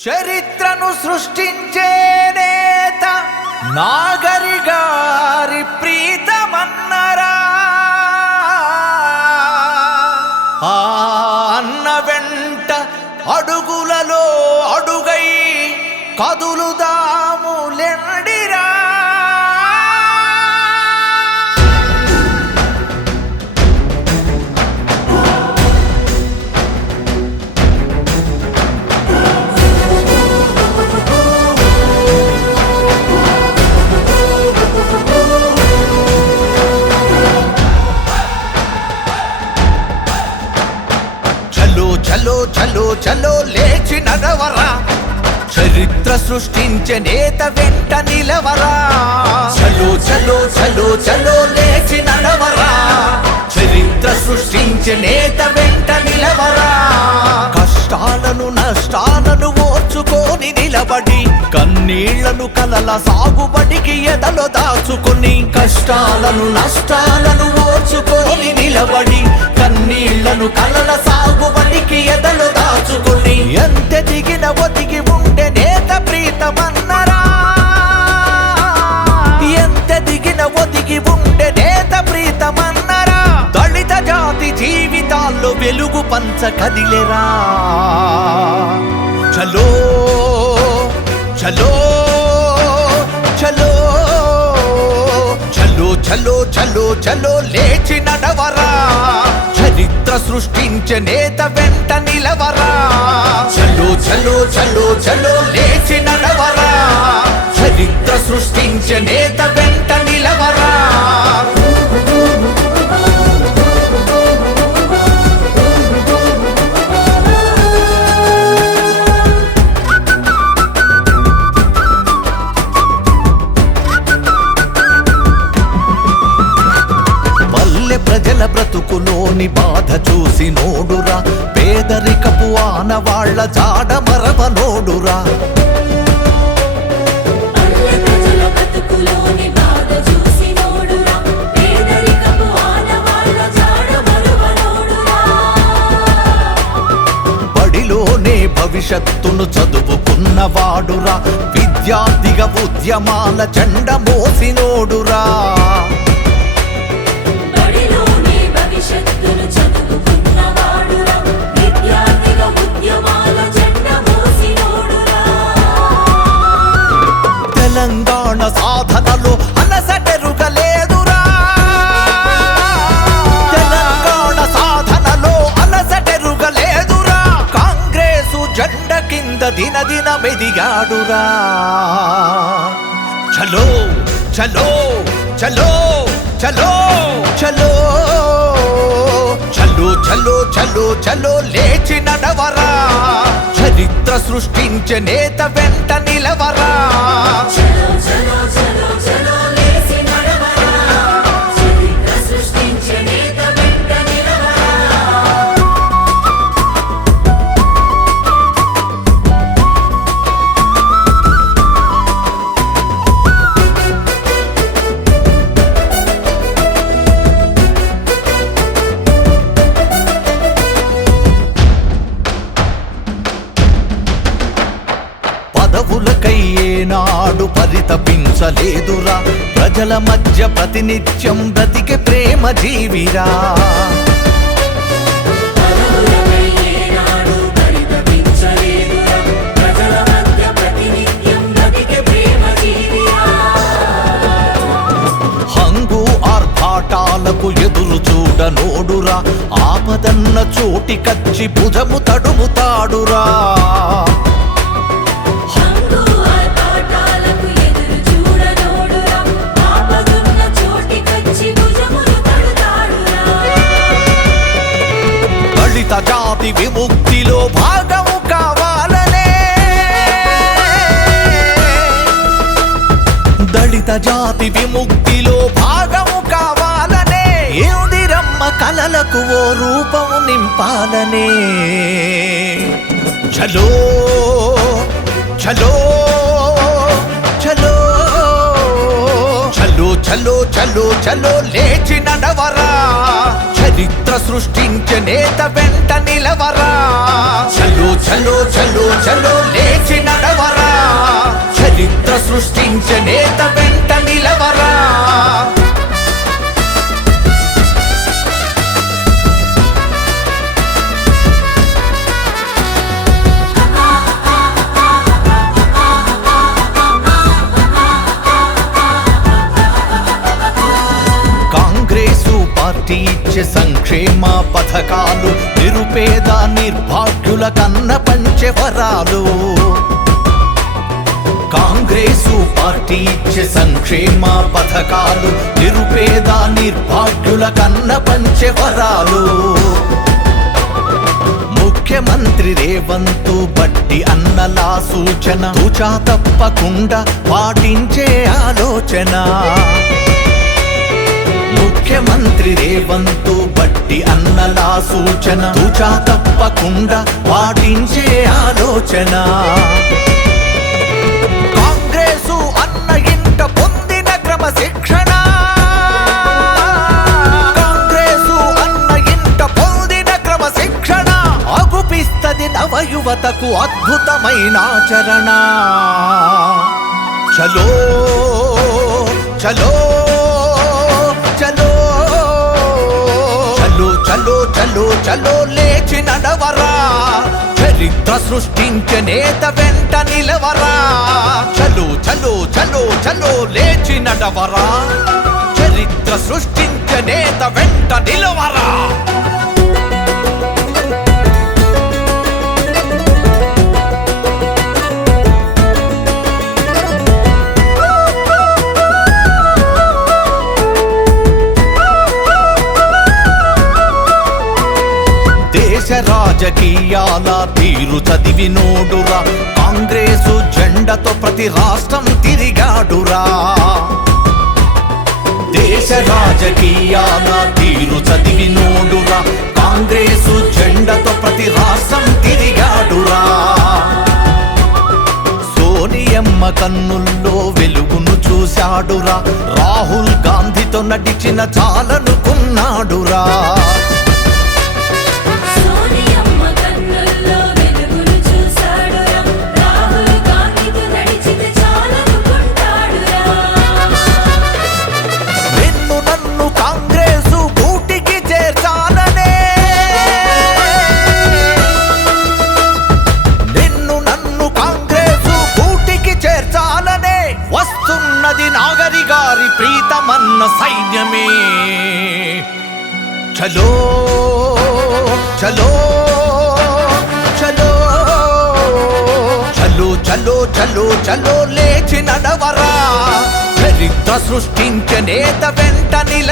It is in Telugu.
చరిత్రను సృష్టించే నేత నాగరి గారి ప్రీతమన్నరా. ఆ అన్న వెంట అడుగులలో అడుగై కదులుదా చలో లేచి నడవరా. చరిత్ర సృష్టించే నేత వెంట నిలవరా. చలో చలో చలో చలో లేచి నడవరా. చరిత్ర సృష్టించే నేత వెంట నిలవరా. కష్టాలను నష్టాలను ఓర్చుకొని నిలబడి కన్నీళ్ళను కలల సాగుబడికి ఎదలో దాచుకొని కష్టాలను నష్టాలను ఓర్చుకొని నిలబడి కన్నీళ్ళను కలల సాగుబడికి ఎదలు దాచుకొని ఎంత దిగిన ఒదిగి జీవితాల్లో వెలుగు పంచ కదిలేరా? చలో చలో చలో చలో చలో చలో చలో లేచి నడవరా. చరిత్ర సృష్టించే నేత వెంట నిలవరా. చలో చలో చలో చలో లేచి నడవరా. చరిత్ర సృష్టించే నేత వెంట నిలవరా. పేదోని బాధ చూసి నోడురా. పేదరికపు ఆనవాళ్ళ జాడ మరవ నోడురా. బడిలోనే భవిష్యత్తును చదువుకున్నవాడురా. విద్యార్థిగా ఉద్యమాల చండమో చలో చలో చలో చలో చలో చలో లేచి నడవరా. చరిత్ర సృష్టించే నేత వెంట నిలవరా. చలో చలో చలో లేదురా. ప్రజల మధ్య ప్రతినిత్యం బ్రతికి ప్రేమ జీవిరా. ఎదురు చూడ నోడురా ఆపదన్న చోటి కచ్చి బుధము తడుముతాడురా. దళిత జాతి విముక్తిలో భాగము కావాలనే. దళిత జాతి విముక్తిలో భాగము కావాలనే. ఇందిరమ్మ కలలకు ఓ రూపము నింపాలనే. చలో చలో. చలో చలో చలో లేచి నడవరా చరిత్ర సృష్టించే నేత వెంట నిలవరా. చలో చలో చలో చలో లేచి నడవరా చరిత్ర సృష్టించే నేత వెంట నిలవరా. పేద నిర్భాగ్యుల కన్న పంచే వరాలు. కాంగ్రెసు పార్టీ ఇచ్చే సంక్షేమ పథకాలు నిరుపేద నిర్భాగ్యుల కన్న పంచే వరాలు. ముఖ్యమంత్రి రేవంతు బట్టి అన్నలా సూచన. తూచా తప్పకుండా పాటించే ఆలోచన. ముఖ్యమంత్రి రేవంతు బట్టి అన్నలా సూచన. తూచా తప్పకుండా పాటించే ఆలోచన. కాంగ్రెసు అన్న ఇంట పొందిన క్రమశిక్షణ కాంగ్రెస్ అన్న ఇంట పొందిన క్రమశిక్షణ అగుపిస్తది నవయువతకు అద్భుతమైన ఆచరణ. చలో చలో చలో లేచి నడవరా చరిత్ర సృష్టించే నేత వెంట నిలవరా? చలో చలో చలో చలో లేచి నడవరా చరిత్ర సృష్టించే నేత వెంట నిలవరా? రాజకీయాల తీరు చదివి నోడురా కాంగ్రెసు జెండతో ప్రతి రాష్ట్రం తిరిగాడురా. దేశ రాజకీయాల తీరు చదివి నోడురా కాంగ్రెసు జెండతో ప్రతి రాష్ట్రం తిరిగాడురా. సోనియమ్మ కన్నుల్లో వెలుగును చూశాడురా. రాహుల్ గాంధీతో నటించిన చాలనుకున్నాడురా. చలో చలో చలో. చలో చలో చలో చలో లేచి నడవరా. చరిత్ర సృష్టించే నేత వెంట నిలవరా